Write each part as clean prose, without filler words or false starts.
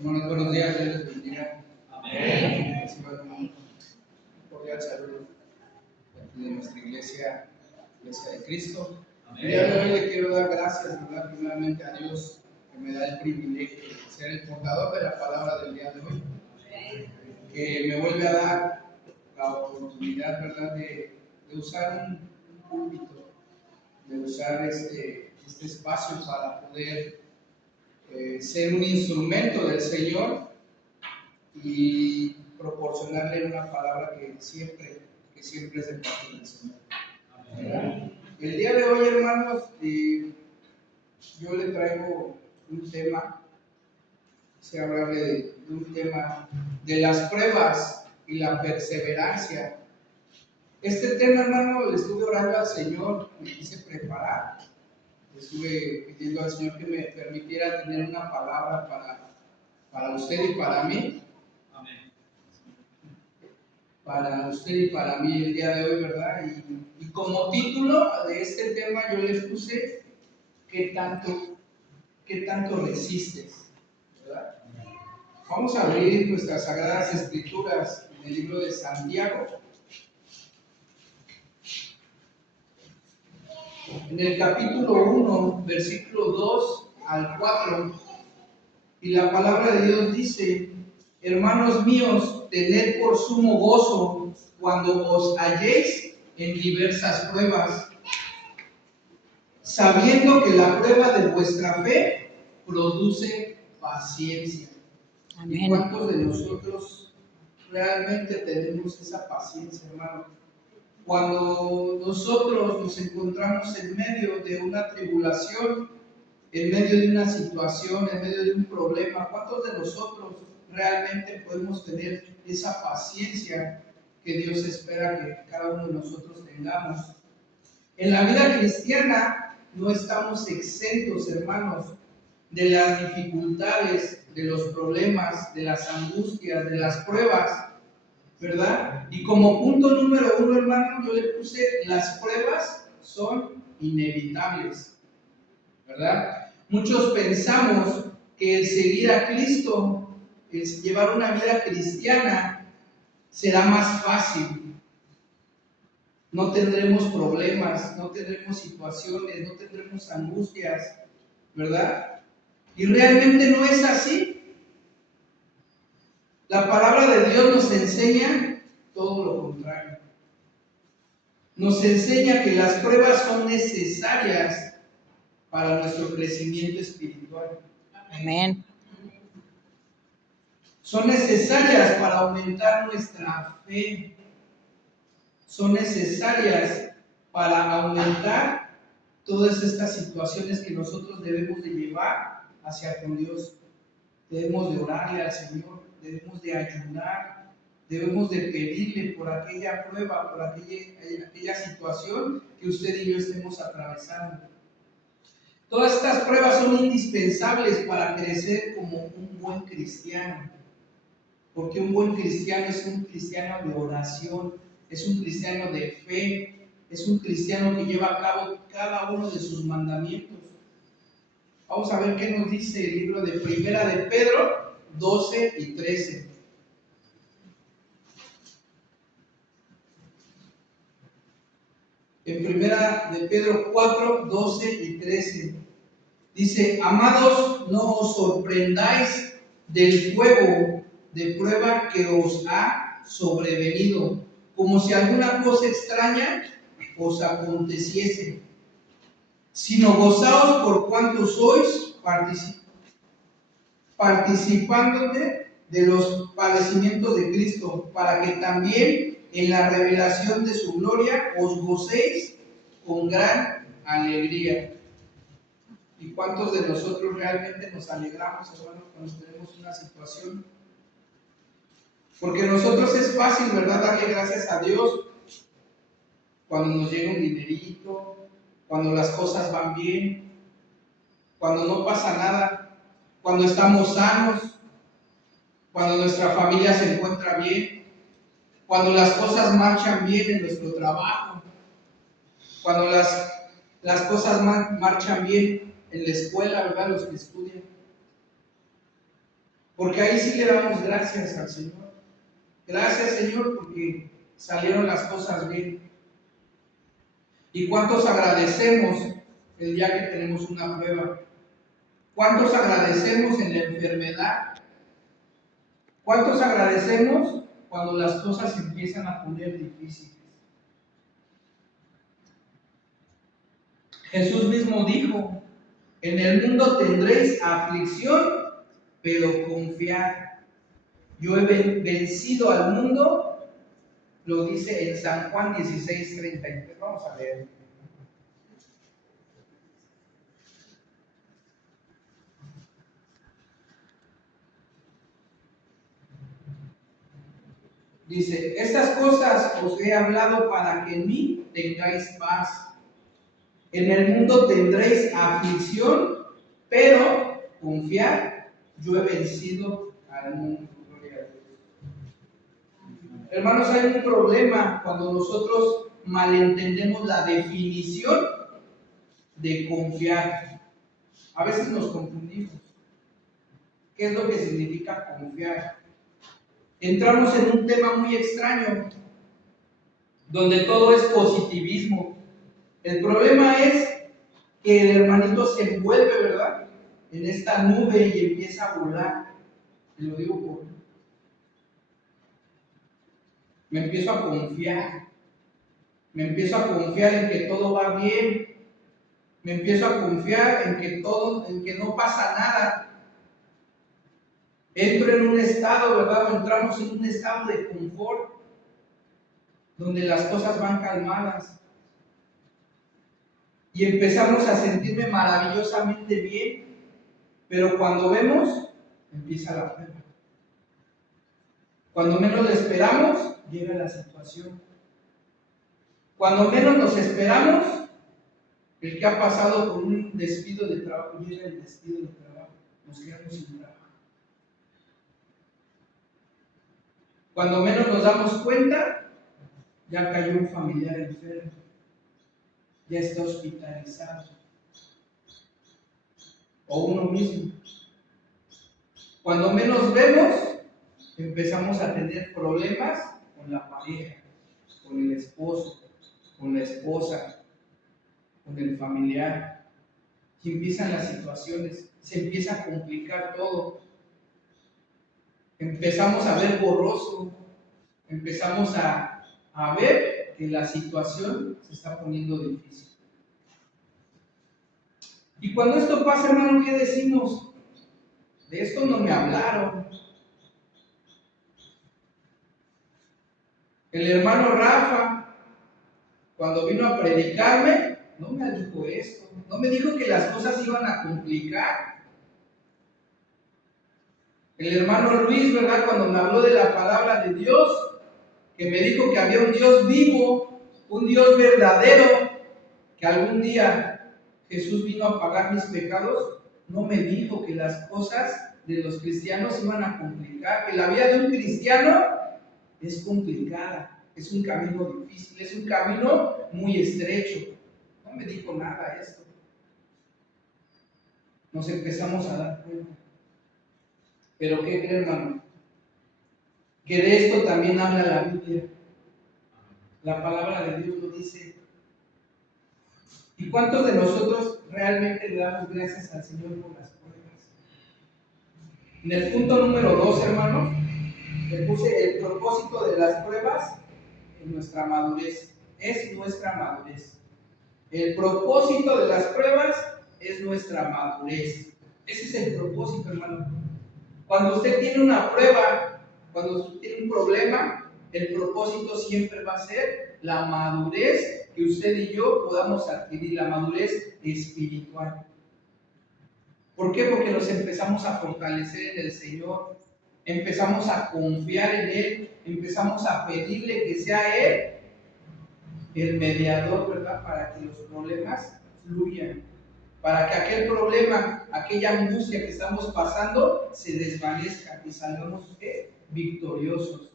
Hermanos, buenos días, Dios les bendiga. Amén. Reciban un cordial saludo de nuestra iglesia de Cristo. El día de hoy le quiero dar gracias, ¿verdad? Primeramente a Dios que me da el privilegio de ser el portador de la palabra del día de hoy, que me vuelve a dar la oportunidad, ¿verdad?, de usar un púlpito, de usar este espacio para poder ser un instrumento del Señor y proporcionarle una palabra que siempre es de parte del Señor. ¿Verdad? El día de hoy, hermanos, yo le traigo un tema, quise hablarle de un tema de las pruebas y la perseverancia. Este tema, hermano, le estuve orando al Señor, me quise preparar, le estuve pidiendo al Señor que me permitiera tener una palabra para usted y para mí. Para usted y para mí el día de hoy, ¿verdad? Y como título de este tema yo les puse ¿qué tanto resistes? ¿Verdad? Vamos a abrir nuestras sagradas escrituras en el libro de Santiago, en el capítulo 1, versículo 2 al 4, y la palabra de Dios dice: hermanos míos, tened por sumo gozo cuando os halléis en diversas pruebas, sabiendo que la prueba de vuestra fe produce paciencia. Amén. ¿Y cuántos de nosotros realmente tenemos esa paciencia, hermano? Cuando nosotros nos encontramos en medio de una tribulación, en medio de una situación, en medio de un problema, ¿cuántos de nosotros realmente podemos tener esa paciencia que Dios espera que cada uno de nosotros tengamos? En la vida cristiana no estamos exentos, hermanos, de las dificultades, de los problemas, de las angustias, de las pruebas, ¿verdad? Y como punto número 1, hermano, yo le puse: las pruebas son inevitables, ¿verdad? Muchos pensamos que el seguir a Cristo, el llevar una vida cristiana, será más fácil. No tendremos problemas, no tendremos situaciones, no tendremos angustias, ¿verdad? Y realmente no es así. La palabra de Dios nos enseña todo lo contrario. Nos enseña que las pruebas son necesarias para nuestro crecimiento espiritual. Amén. Son necesarias para aumentar nuestra fe. Son necesarias para aumentar todas estas situaciones que nosotros debemos de llevar hacia con Dios. Debemos de orarle al Señor, debemos de ayunar, debemos de pedirle por aquella prueba, por aquella situación que usted y yo estemos atravesando. Todas estas pruebas son indispensables para crecer como un buen cristiano, porque un buen cristiano es un cristiano de oración, es un cristiano de fe, es un cristiano que lleva a cabo cada uno de sus mandamientos. Vamos a ver qué nos dice el libro de Primera de Pedro 12 y 13. En Primera de Pedro 4, 12 y 13 dice: amados, no os sorprendáis del fuego de prueba que os ha sobrevenido, como si alguna cosa extraña os aconteciese, sino gozaos por cuanto sois participando de los padecimientos de Cristo, para que también en la revelación de su gloria os gocéis con gran alegría. ¿Y cuántos de nosotros realmente nos alegramos, hermanos, cuando tenemos una situación? Porque nosotros es fácil, ¿verdad?, darle gracias a Dios cuando nos llega un dinerito, cuando las cosas van bien, cuando no pasa nada, cuando estamos sanos, cuando nuestra familia se encuentra bien, cuando las cosas marchan bien en nuestro trabajo, cuando las cosas marchan bien en la escuela, ¿verdad?, los que estudian. Porque ahí sí le damos gracias al Señor. Gracias, Señor, porque salieron las cosas bien. ¿Y cuántos agradecemos el día que tenemos una prueba? ¿Cuántos agradecemos en la enfermedad? ¿Cuántos agradecemos cuando las cosas se empiezan a poner difíciles? Jesús mismo dijo, en el mundo tendréis aflicción, pero confiad. Yo he vencido al mundo, lo dice en San Juan 16:33. Vamos a leer. Dice, estas cosas os he hablado para que en mí tengáis paz. En el mundo tendréis aflicción, pero confiad, yo he vencido al mundo. Gloria a Dios. Hermanos, hay un problema cuando nosotros malentendemos la definición de confiar. A veces nos confundimos. ¿Qué es lo que significa confiar? Entramos en un tema muy extraño, donde todo es positivismo. El problema es que el hermanito se envuelve, ¿verdad?, en esta nube y empieza a volar. Te lo digo por mí. Me empiezo a confiar. Me empiezo a confiar en que todo va bien. Me empiezo a confiar en que no pasa nada. Entro en un estado, ¿verdad? O entramos en un estado de confort, donde las cosas van calmadas. Y empezamos a sentirme maravillosamente bien. Pero cuando vemos, empieza la prueba. Cuando menos lo esperamos, llega la situación. Cuando menos nos esperamos, el que ha pasado por un despido de trabajo, llega el despido de trabajo. Nos quedamos sin trabajo. Cuando menos nos damos cuenta, ya cayó un familiar enfermo. Ya está hospitalizado. O uno mismo. Cuando menos vemos, empezamos a tener problemas con la pareja, con el esposo, con la esposa, con el familiar. Y empiezan las situaciones, se empieza a complicar todo. Empezamos a ver borroso, empezamos a ver que la situación se está poniendo difícil. Y cuando esto pasa, hermano, ¿qué decimos? De esto no me hablaron. El hermano Rafa, cuando vino a predicarme, no me dijo esto. No me dijo que las cosas iban a complicar. El hermano Luis, ¿verdad? Cuando me habló de la palabra de Dios, que me dijo que había un Dios vivo, un Dios verdadero, que algún día Jesús vino a pagar mis pecados, no me dijo que las cosas de los cristianos iban a complicar, que la vida de un cristiano es complicada, es un camino difícil, es un camino muy estrecho. No me dijo nada esto. Nos empezamos a dar cuenta. Pero ¿qué cree, hermano? Que de esto también habla la Biblia. La palabra de Dios lo dice. ¿Y cuántos de nosotros realmente le damos gracias al Señor por las pruebas? En el punto número 2, hermano, le puse el propósito de las pruebas en nuestra madurez. Es nuestra madurez. El propósito de las pruebas es nuestra madurez. Ese es el propósito, hermano. Cuando usted tiene una prueba, cuando usted tiene un problema, el propósito siempre va a ser la madurez que usted y yo podamos adquirir, la madurez espiritual. ¿Por qué? Porque nos empezamos a fortalecer en el Señor, empezamos a confiar en Él, empezamos a pedirle que sea Él el mediador, ¿verdad? Para que los problemas fluyan, para que aquel problema, aquella angustia que estamos pasando se desvanezca y salgamos victoriosos.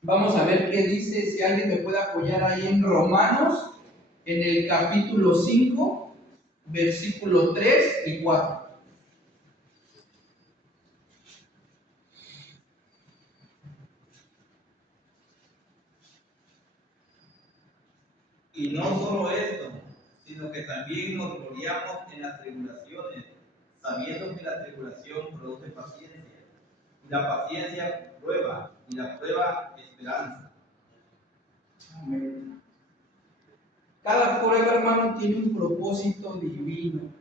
Vamos a ver qué dice, si alguien me puede apoyar ahí en Romanos, en el capítulo 5, versículo 3 y 4. Y no solo esto, sino que también nos gloriamos en las tribulaciones, sabiendo que la tribulación produce paciencia, y la paciencia prueba, y la prueba esperanza. Amén. Cada prueba, hermano, tiene un propósito divino.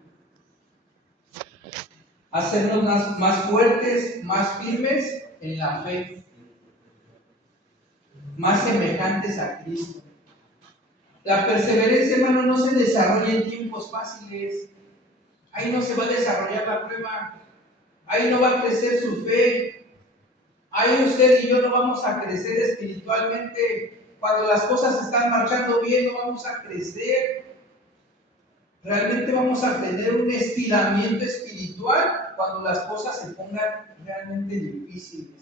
Hacernos más fuertes, más firmes en la fe, más semejantes a Cristo. La perseverancia, hermano, no se desarrolla en tiempos fáciles. Ahí no se va a desarrollar la prueba. Ahí no va a crecer su fe. Ahí usted y yo no vamos a crecer espiritualmente. Cuando las cosas están marchando bien, no vamos a crecer. Realmente vamos a tener un estiramiento espiritual cuando las cosas se pongan realmente difíciles.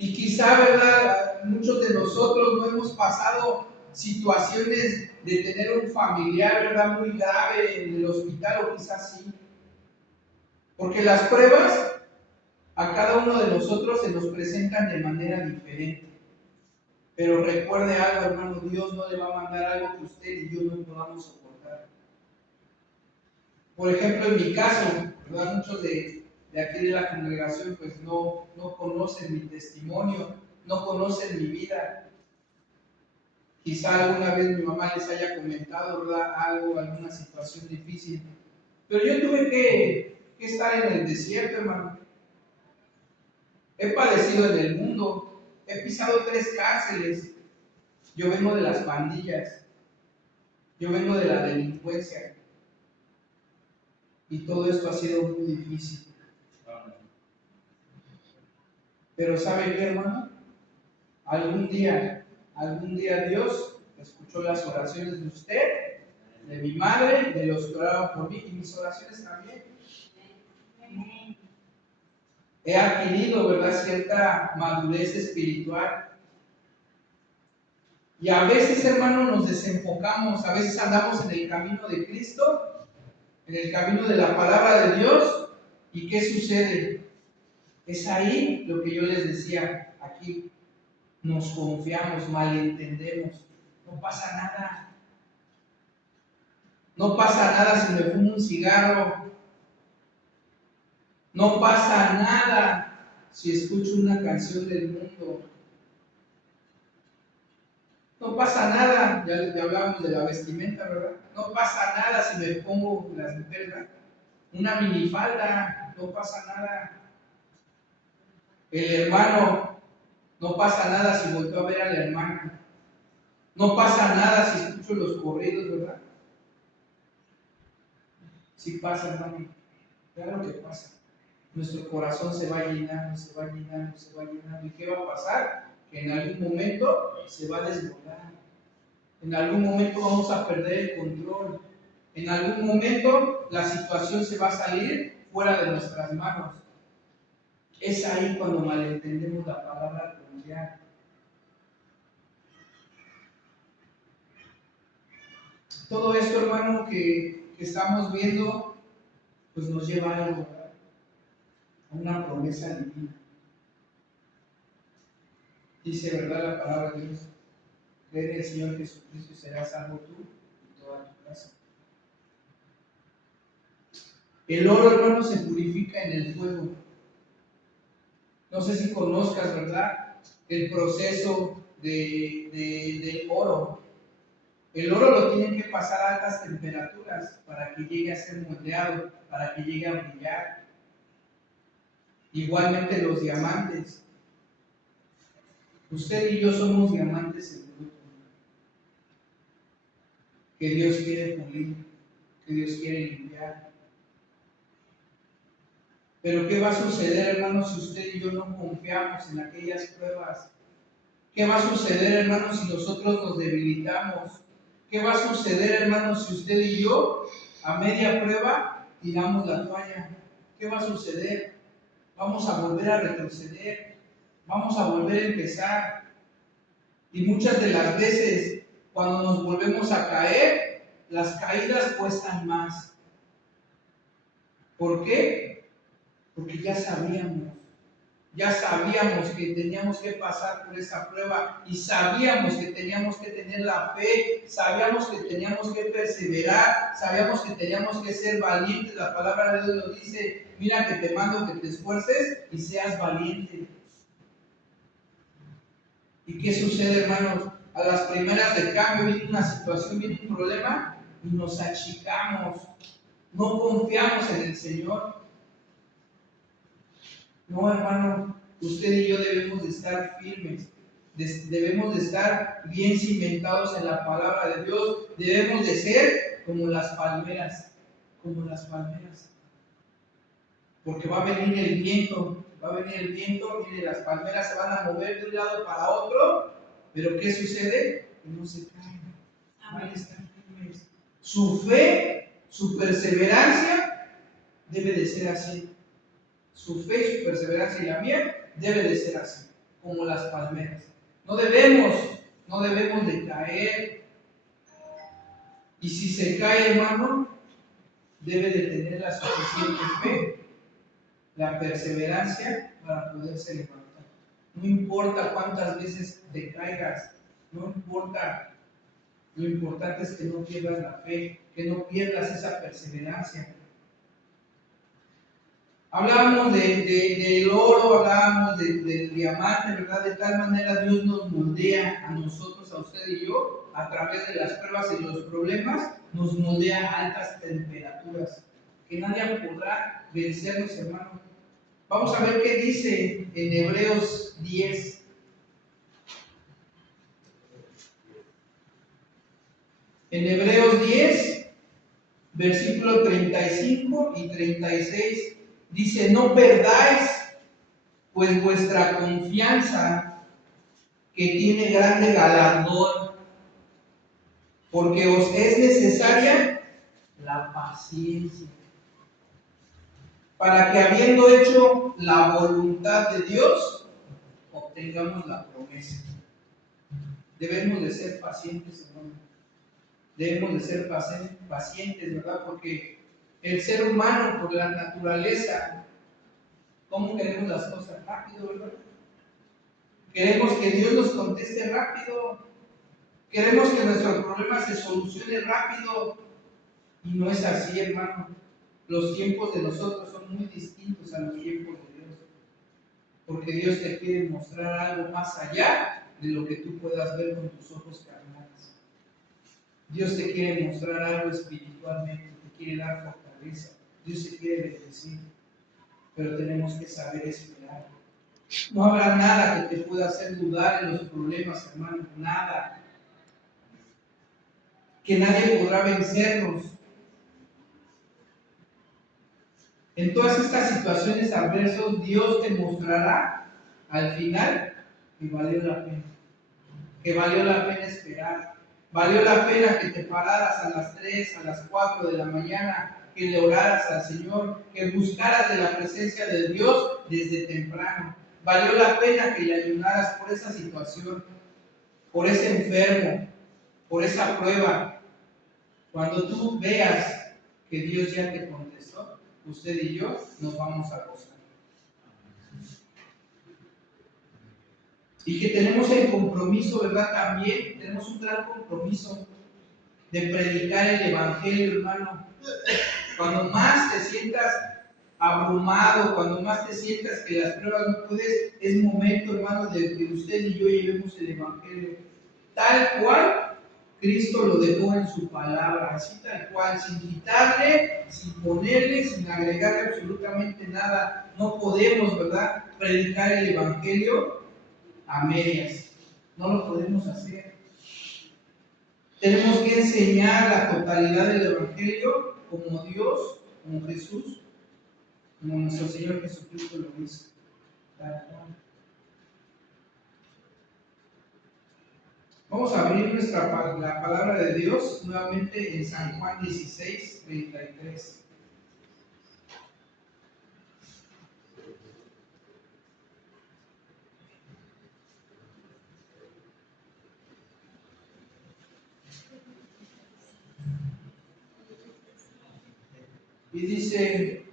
Y quizá, ¿verdad? Muchos de nosotros no hemos pasado situaciones de tener un familiar, ¿verdad?, muy grave en el hospital, o quizás sí. Porque las pruebas a cada uno de nosotros se nos presentan de manera diferente. Pero recuerde algo, hermano, Dios no le va a mandar algo que usted y yo no podamos soportar. Por ejemplo, en mi caso, ¿verdad? Muchos de aquí de la congregación pues no conocen mi testimonio, no conocen mi vida. Quizá alguna vez mi mamá les haya comentado, ¿verdad?, algo, alguna situación difícil. Pero yo tuve que estar en el desierto, hermano. He padecido en el mundo, he pisado 3 cárceles. Yo vengo de las pandillas, yo vengo de la delincuencia. Y todo esto ha sido muy difícil. Pero ¿sabe qué, hermano? Algún día Dios escuchó las oraciones de usted, de mi madre, de los que oraban por mí, y mis oraciones también. He adquirido, ¿verdad?, cierta madurez espiritual. Y a veces, hermano, nos desenfocamos, a veces andamos en el camino de Cristo, en el camino de la palabra de Dios. ¿Y qué sucede? Es ahí lo que yo les decía aquí. Nos confiamos, malentendemos. No pasa nada. No pasa nada si me fumo un cigarro. No pasa nada si escucho una canción del mundo. No pasa nada, ya hablábamos de la vestimenta, ¿verdad? No pasa nada si me pongo, las mujeres, ¿verdad?, una minifalda. No pasa nada. El hermano, no pasa nada si volteo a ver a la hermana. No pasa nada si escucho los corridos, ¿verdad? Sí pasa, hermano. Claro que pasa. Nuestro corazón se va llenando, se va llenando, se va llenando. ¿Y qué va a pasar? Que en algún momento se va a desbordar. En algún momento vamos a perder el control. En algún momento la situación se va a salir fuera de nuestras manos. Es ahí cuando malentendemos la palabra confiar. Todo esto, hermano, que estamos viendo, pues nos lleva a algo, ¿verdad?, a una promesa divina. Dice, ¿verdad?, la palabra de Dios: cree en el Señor Jesucristo y serás salvo tú y toda tu casa. El oro, hermano, se purifica en el fuego. No sé si conozcas, ¿verdad?, el proceso del oro. El oro lo tienen que pasar a altas temperaturas para que llegue a ser moldeado, para que llegue a brillar. Igualmente los diamantes. Usted y yo somos diamantes en bruto, que Dios quiere pulir, que Dios quiere limpiar. Pero ¿qué va a suceder, hermanos, si usted y yo no confiamos en aquellas pruebas? ¿Qué va a suceder, hermanos, si nosotros nos debilitamos? ¿Qué va a suceder, hermanos, si usted y yo a media prueba tiramos la toalla? ¿Qué va a suceder? Vamos a volver a retroceder, vamos a volver a empezar. Y muchas de las veces, cuando nos volvemos a caer, las caídas cuestan más. ¿Por qué? Porque ya sabíamos Ya sabíamos que teníamos que pasar por esa prueba y sabíamos que teníamos que tener la fe, sabíamos que teníamos que perseverar, sabíamos que teníamos que ser valientes. La palabra de Dios nos dice, mira que te mando que te esfuerces y seas valiente. ¿Y qué sucede, hermanos? A las primeras de cambio viene una situación, viene un problema y nos achicamos, no confiamos en el Señor. No, hermano, usted y yo debemos de estar firmes, debemos de estar bien cimentados en la palabra de Dios, debemos de ser como las palmeras, porque va a venir el viento, mire, las palmeras se van a mover de un lado para otro, pero ¿qué sucede? Que no se caen, van a estar firmes. Su fe, su perseverancia debe de ser así. Su fe y su perseverancia y la mía debe de ser así, como las palmeras. No debemos de caer. Y si se cae, hermano, debe de tener la suficiente fe, la perseverancia para poderse levantar. No importa cuántas veces te caigas, no importa. Lo importante es que no pierdas la fe, que no pierdas esa perseverancia. Hablábamos del oro, hablábamos del diamante, ¿verdad? De tal manera Dios nos moldea a nosotros, a usted y yo, a través de las pruebas y los problemas, nos moldea a altas temperaturas, que nadie podrá vencernos, hermano. Vamos a ver qué dice en Hebreos 10. En Hebreos 10, versículo 35 y 36. Dice, no perdáis pues vuestra confianza, que tiene grande galardón, porque os es necesaria la paciencia, para que habiendo hecho la voluntad de Dios, obtengamos la promesa. Debemos de ser pacientes, hermano. Debemos de ser pacientes, ¿verdad? Porque el ser humano, por la naturaleza, ¿cómo queremos las cosas? Rápido, ¿verdad? Queremos que Dios nos conteste rápido. Queremos que nuestro problema se solucione rápido. Y no es así, hermano. Los tiempos de nosotros son muy distintos a los tiempos de Dios. Porque Dios te quiere mostrar algo más allá de lo que tú puedas ver con tus ojos carnales. Dios te quiere mostrar algo espiritualmente, te quiere dar fortaleza. Dios te quiere bendecir. Pero tenemos que saber esperar. No habrá nada que te pueda hacer dudar en los problemas, hermano, nada. Que nadie podrá vencernos. En todas estas situaciones adversas, Dios te mostrará al final que valió la pena. Que valió la pena esperar. Valió la pena que te pararas a las 3, a las 4 de la mañana, que le oraras al Señor, que buscaras de la presencia de Dios desde temprano. Valió la pena que le ayudaras por esa situación, por ese enfermo, por esa prueba. Cuando tú veas que Dios ya te contestó, usted y yo nos vamos a gozar. Y que tenemos el compromiso, ¿verdad? También tenemos un gran compromiso de predicar el Evangelio, hermano. Cuando más te sientas abrumado, cuando más te sientas que las pruebas no puedes, es momento, hermano, de que usted y yo llevemos el Evangelio tal cual Cristo lo dejó en su palabra, así tal cual, sin quitarle, sin ponerle, sin agregarle absolutamente nada. No podemos, ¿verdad?, predicar el Evangelio a medias. No lo podemos hacer. Tenemos que enseñar la totalidad del Evangelio como Dios, como Jesús, como nuestro Señor Jesucristo lo hizo. Vamos a abrir la palabra de Dios nuevamente en San Juan 16, 33. Y dice,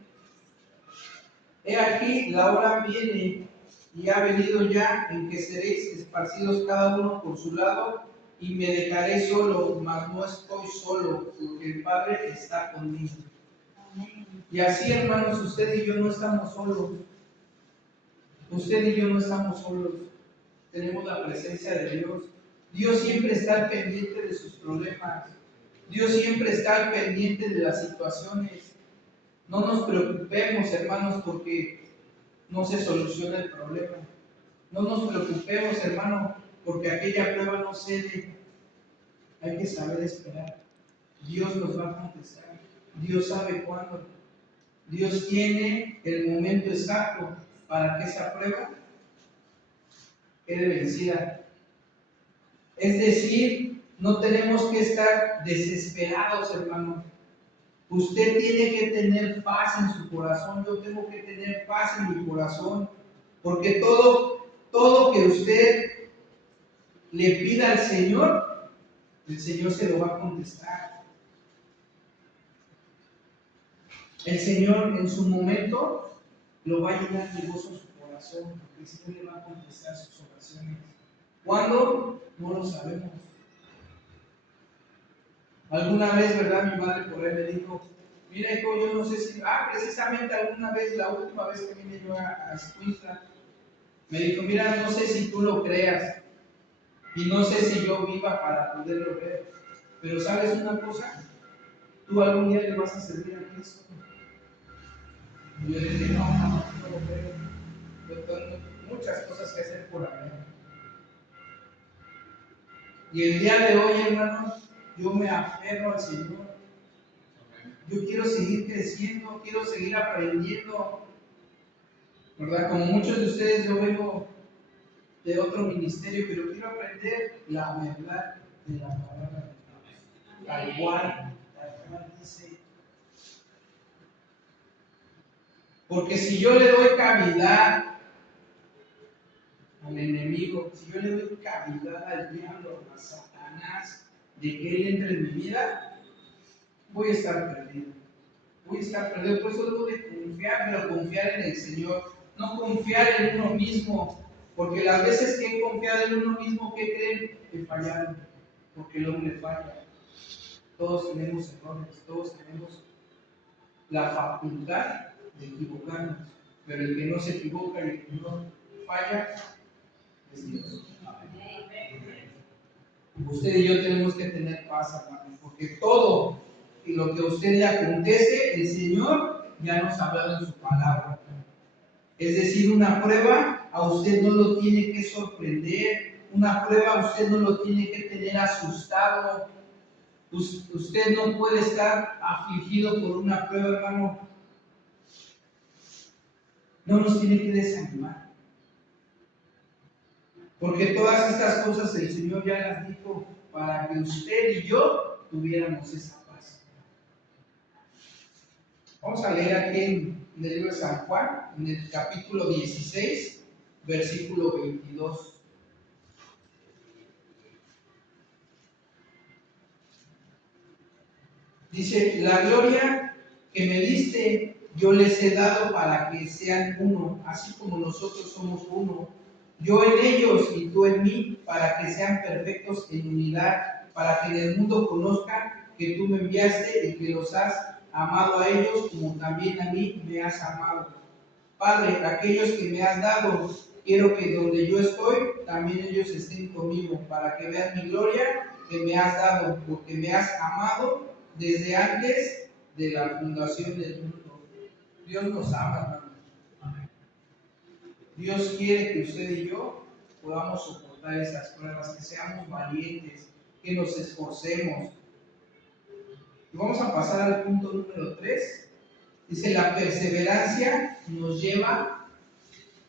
he aquí, la hora viene y ha venido ya en que seréis esparcidos cada uno por su lado, y me dejaré solo, mas no estoy solo, porque el Padre está conmigo. Y así, hermanos, usted y yo no estamos solos. Usted y yo no estamos solos. Tenemos la presencia de Dios. Dios siempre está al pendiente de sus problemas. Dios siempre está al pendiente de las situaciones. No nos preocupemos, hermanos, porque no se soluciona el problema. No nos preocupemos, hermano, porque aquella prueba no cede. Hay que saber esperar. Dios nos va a contestar. Dios sabe cuándo. Dios tiene el momento exacto para que esa prueba quede vencida. Es decir, no tenemos que estar desesperados, hermano. Usted tiene que tener paz en su corazón. Yo tengo que tener paz en mi corazón. Porque todo que usted le pida al Señor, el Señor se lo va a contestar. El Señor en su momento lo va a llenar de gozo en su corazón, porque el Señor le va a contestar sus oraciones. ¿Cuándo? No lo sabemos. Alguna vez, ¿verdad? Mi madre por ahí me dijo, mira, hijo, yo no sé si... precisamente alguna vez, la última vez que vine yo a Escuintla, me dijo, mira, no sé si tú lo creas, y no sé si yo viva para poderlo ver, pero ¿sabes una cosa? Tú algún día le vas a servir a Cristo. Y yo le dije, no lo creo. Yo tengo muchas cosas que hacer por amor. Y el día de hoy, hermanos, yo me aferro al Señor. Yo quiero seguir creciendo, quiero seguir aprendiendo. ¿Verdad? Como muchos de ustedes, yo vengo de otro ministerio, pero quiero aprender la verdad de la palabra de Dios. Tal cual dice. Porque si yo le doy cavidad al enemigo, si yo le doy cavidad al diablo, a Satanás, de que él entre en mi vida, voy a estar perdido. Voy a estar perdido. Por eso debo de confiar, pero confiar en el Señor. No confiar en uno mismo. Porque las veces que he confiado en uno mismo, ¿qué creen? Que fallaron. Porque el hombre falla. Todos tenemos errores, todos tenemos la facultad de equivocarnos. Pero el que no se equivoca y el que no falla es Dios. Usted y yo tenemos que tener paz, hermano, porque todo y lo que a usted le acontece, el Señor ya nos ha hablado en su palabra. Es decir, una prueba a usted no lo tiene que sorprender, una prueba a usted no lo tiene que tener asustado. Usted no puede estar afligido por una prueba, hermano. No nos tiene que desanimar. Porque todas estas cosas el Señor ya las dijo para que usted y yo tuviéramos esa paz. Vamos a leer aquí en el libro de San Juan, en el capítulo 16, versículo 22. Dice, la gloria que me diste, yo les he dado para que sean uno, así como nosotros somos uno. Yo en ellos y tú en mí, para que sean perfectos en unidad, para que en el mundo conozcan que tú me enviaste y que los has amado a ellos como también a mí me has amado. Padre, aquellos que me has dado, quiero que donde yo estoy, también ellos estén conmigo, para que vean mi gloria que me has dado, porque me has amado desde antes de la fundación del mundo. Dios nos ama, hermano. Dios quiere que usted y yo podamos soportar esas pruebas, que seamos valientes, que nos esforcemos. Y vamos a pasar al punto número 3. Dice, la perseverancia nos lleva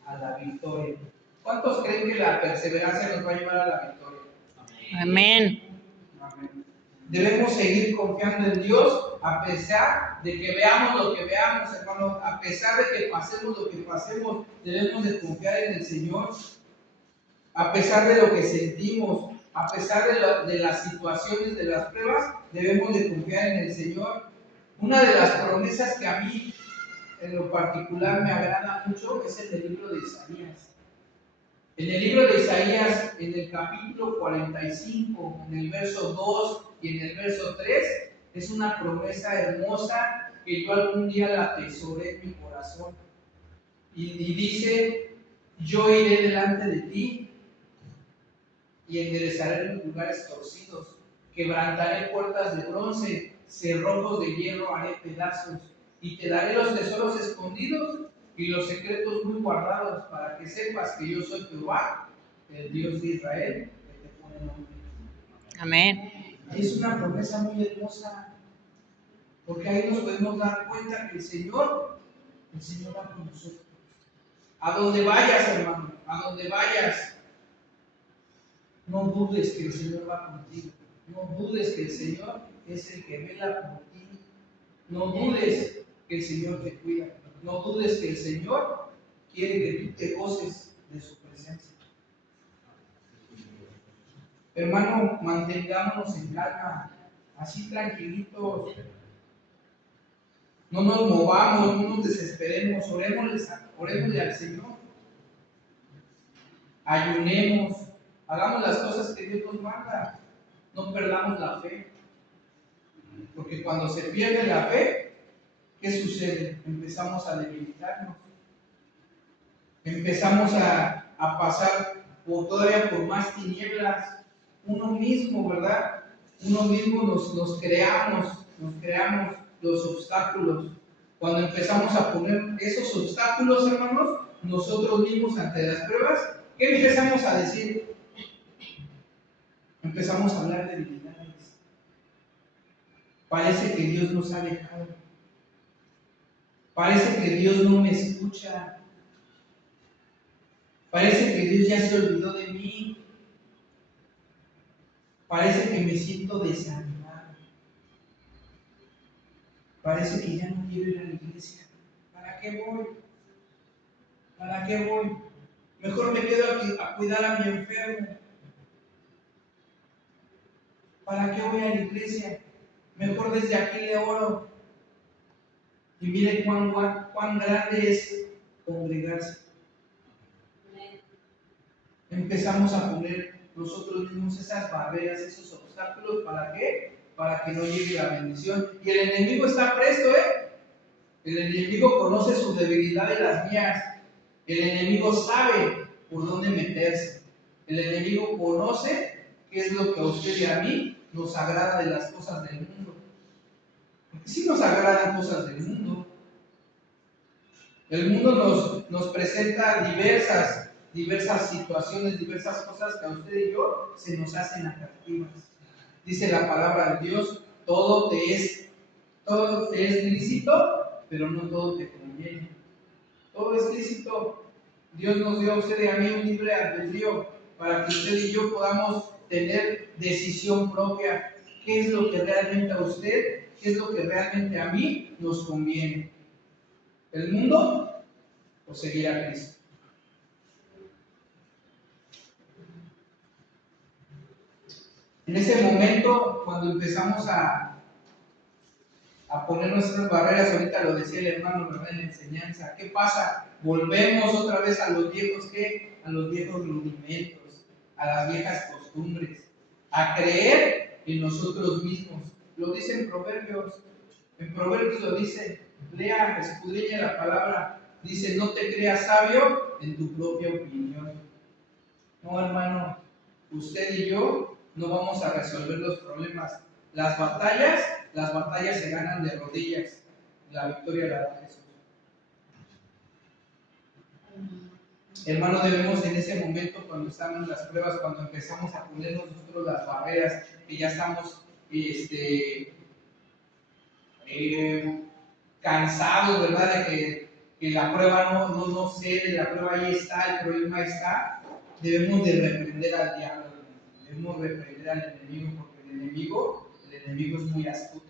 a la victoria. ¿Cuántos creen que la perseverancia nos va a llevar a la victoria? Amén. Amén. Debemos seguir confiando en Dios a pesar de que veamos lo que veamos, hermano. A pesar de que pasemos lo que pasemos, debemos de confiar en el Señor. A pesar de lo que sentimos, a pesar de las situaciones, de las pruebas, debemos de confiar en el Señor. Una de las promesas que a mí en lo particular me agrada mucho es el del libro de Isaías. En el libro de Isaías, en el capítulo 45, en el verso 2 y en el verso 3, es una promesa hermosa que yo algún día la atesoré en mi corazón. Y dice, yo iré delante de ti y enderezaré los lugares torcidos, quebrantaré puertas de bronce, cerrojos de hierro haré pedazos, y te daré los tesoros escondidos y los secretos muy guardados, para que sepas que yo soy Jehová, el Dios de Israel, que te pone nombre. Amén. Es una promesa muy hermosa, porque ahí nos podemos dar cuenta que el Señor va con nosotros. A donde vayas, hermano, a donde vayas, no dudes que el Señor va contigo. No dudes que el Señor es el que vela por ti. No dudes que el Señor te cuida. No dudes que el Señor quiere que tú te goces de su presencia. Hermano, mantengámonos en calma, así tranquilitos. No nos movamos, no nos desesperemos, orémosle al Señor. Ayunemos, hagamos las cosas que Dios nos manda. No perdamos la fe. Porque cuando se pierde la fe, ¿qué sucede? Empezamos a debilitarnos. Empezamos a pasar todavía por más tinieblas. Uno mismo, ¿verdad? Uno mismo nos creamos los obstáculos. Cuando empezamos a poner esos obstáculos, hermanos, nosotros mismos ante las pruebas, ¿qué empezamos a decir? Empezamos a hablar de debilidades. Parece que Dios nos ha dejado. Parece que Dios no me escucha. Parece que Dios ya se olvidó de mí. Parece que me siento desanimado. Parece que ya no quiero ir a la iglesia. ¿Para qué voy? ¿Para qué voy? Mejor me quedo a cuidar a mi enfermo. ¿Para qué voy a la iglesia? Mejor desde aquí le oro. Y miren cuán grande es congregarse. Empezamos a poner nosotros mismos esas barreras, esos obstáculos. ¿Para qué? Para que no llegue la bendición. Y el enemigo está presto, ¿eh? El enemigo conoce su debilidad y las mías. El enemigo sabe por dónde meterse. El enemigo conoce qué es lo que a usted y a mí nos agrada de las cosas del mundo. Porque sí nos agradan cosas del mundo. El mundo nos presenta diversas situaciones, diversas cosas que a usted y yo se nos hacen atractivas. Dice la palabra de Dios, todo te es lícito, pero no todo te conviene. Todo es lícito. Dios nos dio a usted y a mí un libre albedrío para que usted y yo podamos tener decisión propia. ¿Qué es lo que realmente a usted, qué es lo que realmente a mí nos conviene? ¿El mundo o seguir a Cristo? En ese momento, cuando empezamos a poner nuestras barreras, ahorita lo decía el hermano, ¿verdad? En la enseñanza, ¿qué pasa? Volvemos otra vez a los viejos, ¿qué? A los viejos rudimentos, a las viejas costumbres, a creer en nosotros mismos. Lo dice en Proverbios lo dice, lea, escudriña la palabra, dice, no te creas sabio en tu propia opinión. No, hermano, usted y yo no vamos a resolver los problemas. Las batallas se ganan de rodillas. La victoria la da Jesús. Hermano, debemos en ese momento, cuando estamos en las pruebas, cuando empezamos a ponernos nosotros las barreras, que ya estamos cansados, ¿verdad? De que la prueba no cede, la prueba ahí está, el problema está, debemos de reprender al diablo, debemos reprender al enemigo, porque el enemigo es muy astuto.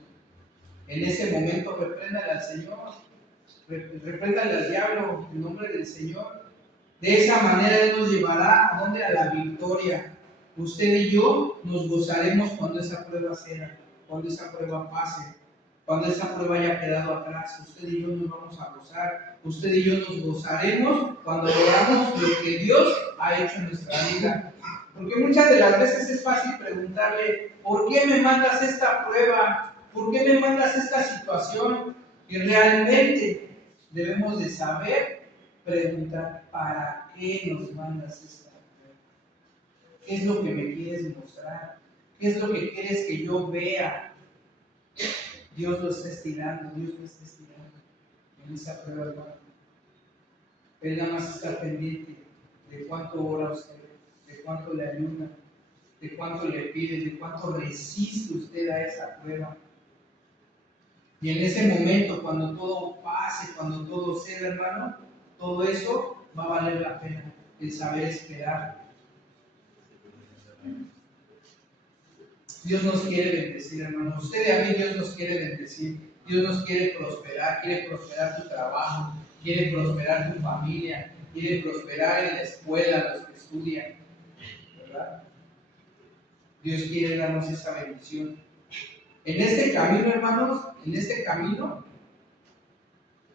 En ese momento repréndale al Señor, repréndale al diablo en nombre del Señor. De esa manera Él nos llevará ¿a dónde? A la victoria. Usted y yo nos gozaremos cuando esa prueba sea, cuando esa prueba pase. Cuando esa prueba haya quedado atrás, usted y yo nos vamos a gozar, usted y yo nos gozaremos cuando veamos lo que Dios ha hecho en nuestra vida. Porque muchas de las veces es fácil preguntarle, ¿por qué me mandas esta prueba? ¿Por qué me mandas esta situación? Y realmente debemos de saber preguntar, ¿para qué nos mandas esta prueba? ¿Qué es lo que me quieres mostrar? ¿Qué es lo que quieres que yo vea? Dios lo está estirando, Dios lo está estirando en esa prueba, hermano. Él nada más está pendiente de cuánto ora usted, de cuánto le ayuda, de cuánto le pide, de cuánto resiste usted a esa prueba. Y en ese momento, cuando todo pase, cuando todo ceda, hermano, todo eso va a valer la pena, el saber esperar. Dios nos quiere bendecir, hermano. Usted y a mí Dios nos quiere bendecir. Dios nos quiere prosperar tu trabajo, quiere prosperar tu familia, quiere prosperar en la escuela, los que estudian, ¿verdad? Dios quiere darnos esa bendición. En este camino, hermanos, en este camino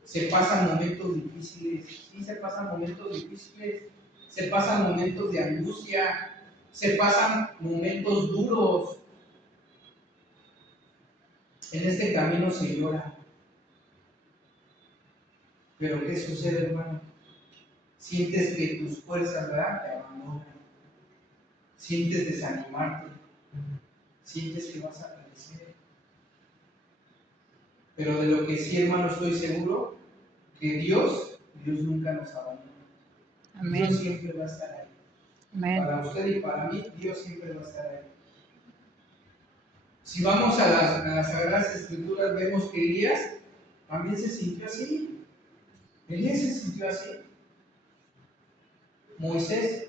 se pasan momentos difíciles, sí, se pasan momentos difíciles, se pasan momentos de angustia, se pasan momentos duros. En este camino se llora. Pero ¿qué sucede, hermano? Sientes que tus fuerzas, ¿verdad?, te abandonan. Sientes desanimarte. Sientes que vas a perecer. Pero de lo que sí, hermano, estoy seguro, que Dios nunca nos abandona. Amén. Dios siempre va a estar ahí. Amén. Para usted y para mí, Dios siempre va a estar ahí. Si vamos a las Sagradas Escrituras, vemos que Elías también se sintió así. Elías se sintió así. Moisés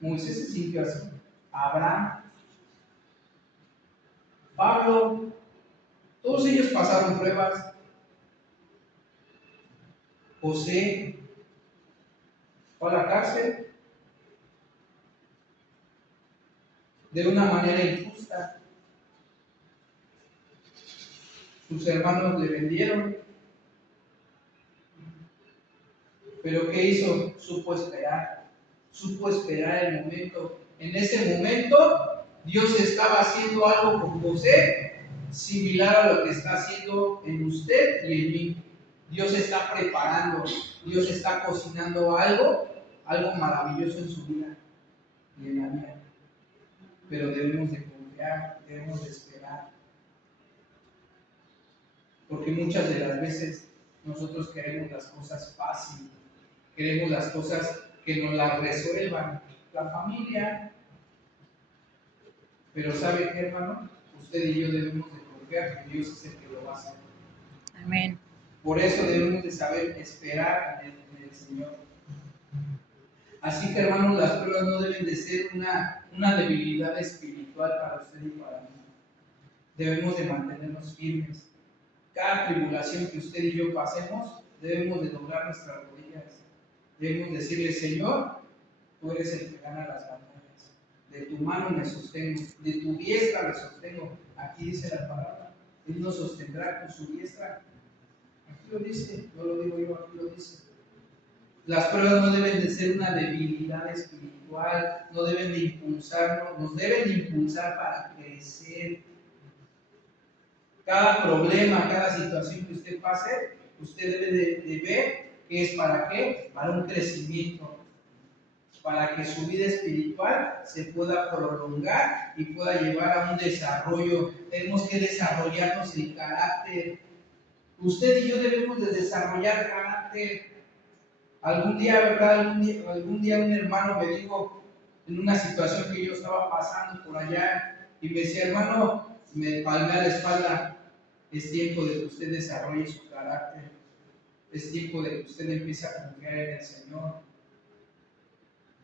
se sintió así. Abraham, Pablo, todos ellos pasaron pruebas. José fue a la cárcel de una manera injusta. Sus hermanos le vendieron. Pero ¿qué hizo? Supo esperar el momento. En ese momento, Dios estaba haciendo algo con José, similar a lo que está haciendo en usted y en mí. Dios está preparando, Dios está cocinando algo maravilloso en su vida y en la mía. Pero debemos de confiar, debemos de esperar. Porque muchas de las veces nosotros queremos las cosas fáciles. Queremos las cosas que nos las resuelvan la familia. Pero ¿sabe qué, hermano? Usted y yo debemos de confiar que Dios es el que lo va a hacer. Amén. Por eso debemos de saber esperar en el Señor. Así que, hermanos, las pruebas no deben de ser una debilidad espiritual para usted y para mí. Debemos de mantenernos firmes. Cada tribulación que usted y yo pasemos, debemos de doblar nuestras rodillas. Debemos decirle, Señor, tú eres el que gana las batallas. De tu mano me sostengo, de tu diestra me sostengo. Aquí dice la palabra. Él nos sostendrá con su diestra. Aquí lo dice, no lo digo yo, aquí lo dice. Las pruebas no deben de ser una debilidad espiritual, no deben de impulsarnos, nos deben de impulsar para crecer. Cada problema, cada situación que usted pase, usted debe de ver que es para qué, para un crecimiento, para que su vida espiritual se pueda prolongar y pueda llevar a un desarrollo. Tenemos que desarrollarnos el carácter. Usted y yo debemos de desarrollar carácter. Algún día, ¿verdad? Algún día un hermano me dijo, en una situación que yo estaba pasando por allá, y me decía, hermano, me palmé a la espalda, es tiempo de que usted desarrolle su carácter, es tiempo de que usted empiece a confiar en el Señor.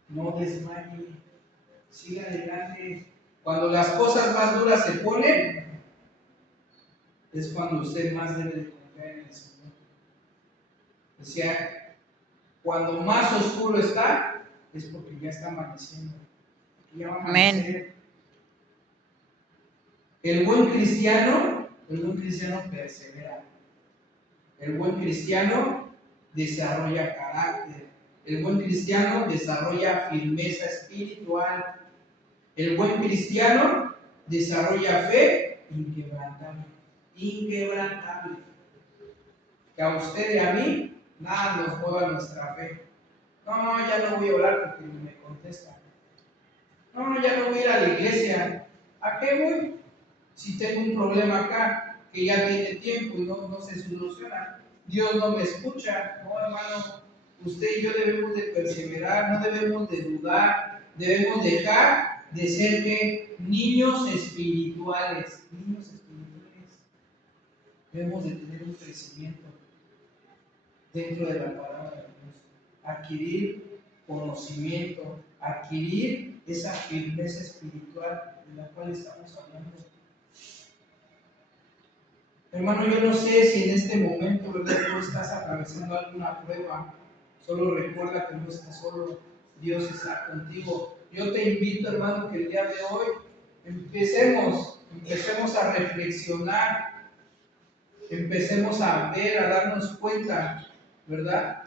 No desmaye, siga adelante. Cuando las cosas más duras se ponen, es cuando usted más debe de confiar en el Señor. O sea, cuando más oscuro está, es porque ya está amaneciendo. Ya va a amanecer. El buen cristiano El buen cristiano persevera. El buen cristiano desarrolla carácter. El buen cristiano desarrolla firmeza espiritual. El buen cristiano desarrolla fe inquebrantable. Inquebrantable. Que a usted y a mí nada nos mueva nuestra fe. No, ya no voy a orar porque ni me contesta. No, ya no voy a ir a la iglesia. ¿A qué voy? Si tengo un problema acá que ya tiene tiempo y no se soluciona. Dios no me escucha. No, hermano, usted y yo debemos de perseverar, no debemos de dudar, debemos dejar de ser ¿qué? Niños espirituales. Niños espirituales. Debemos de tener un crecimiento dentro de la palabra de Dios. Adquirir conocimiento, adquirir esa firmeza espiritual de la cual estamos hablando. Hermano, yo no sé si en este momento, ¿verdad?, tú estás atravesando alguna prueba. Solo recuerda que no estás solo, Dios está contigo. Yo te invito, hermano, que el día de hoy empecemos a reflexionar, empecemos a ver, a darnos cuenta, ¿verdad?,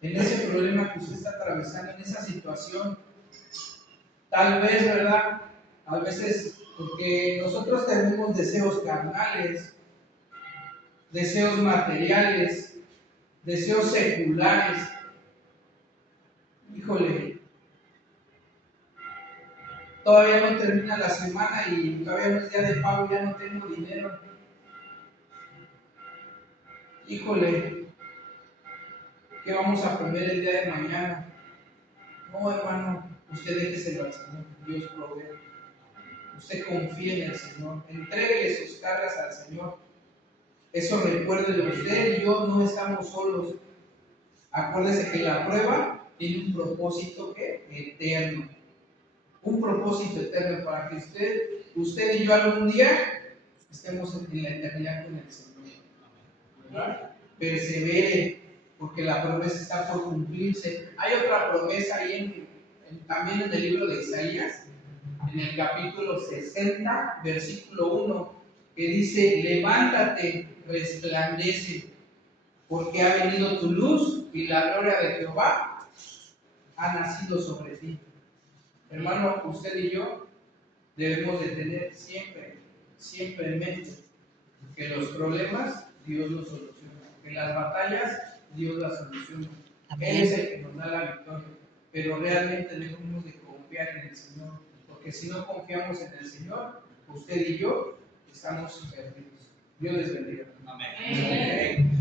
en ese problema que usted está atravesando, en esa situación. Tal vez, ¿verdad?, a veces, porque nosotros tenemos deseos carnales, deseos materiales, deseos seculares. Híjole, todavía no termina la semana y todavía no es día de pago, ya no tengo dinero. Híjole, ¿qué vamos a comer el día de mañana? No, hermano, usted déjeselo al Señor, Dios provee. Usted confíe en el Señor, entréguele sus cargas al Señor. Eso recuérdelo, usted y yo no estamos solos. Acuérdese que la prueba tiene un propósito eterno. Un propósito eterno para que usted y yo algún día estemos en la eternidad con el Señor. ¿Verdad? Persevere, porque la promesa está por cumplirse. Hay otra promesa ahí también en el libro de Isaías, en el capítulo 60, versículo 1, que dice: levántate, resplandece, porque ha venido tu luz y la gloria de Jehová ha nacido sobre ti. Hermano, usted y yo debemos de tener siempre en mente que los problemas Dios los soluciona, que las batallas Dios las soluciona. Amén. Él es el que nos da la victoria, pero realmente debemos de confiar en el Señor, porque si no confiamos en el Señor, usted y yo estamos perdidos. Dios les bendiga. Amén. Amén.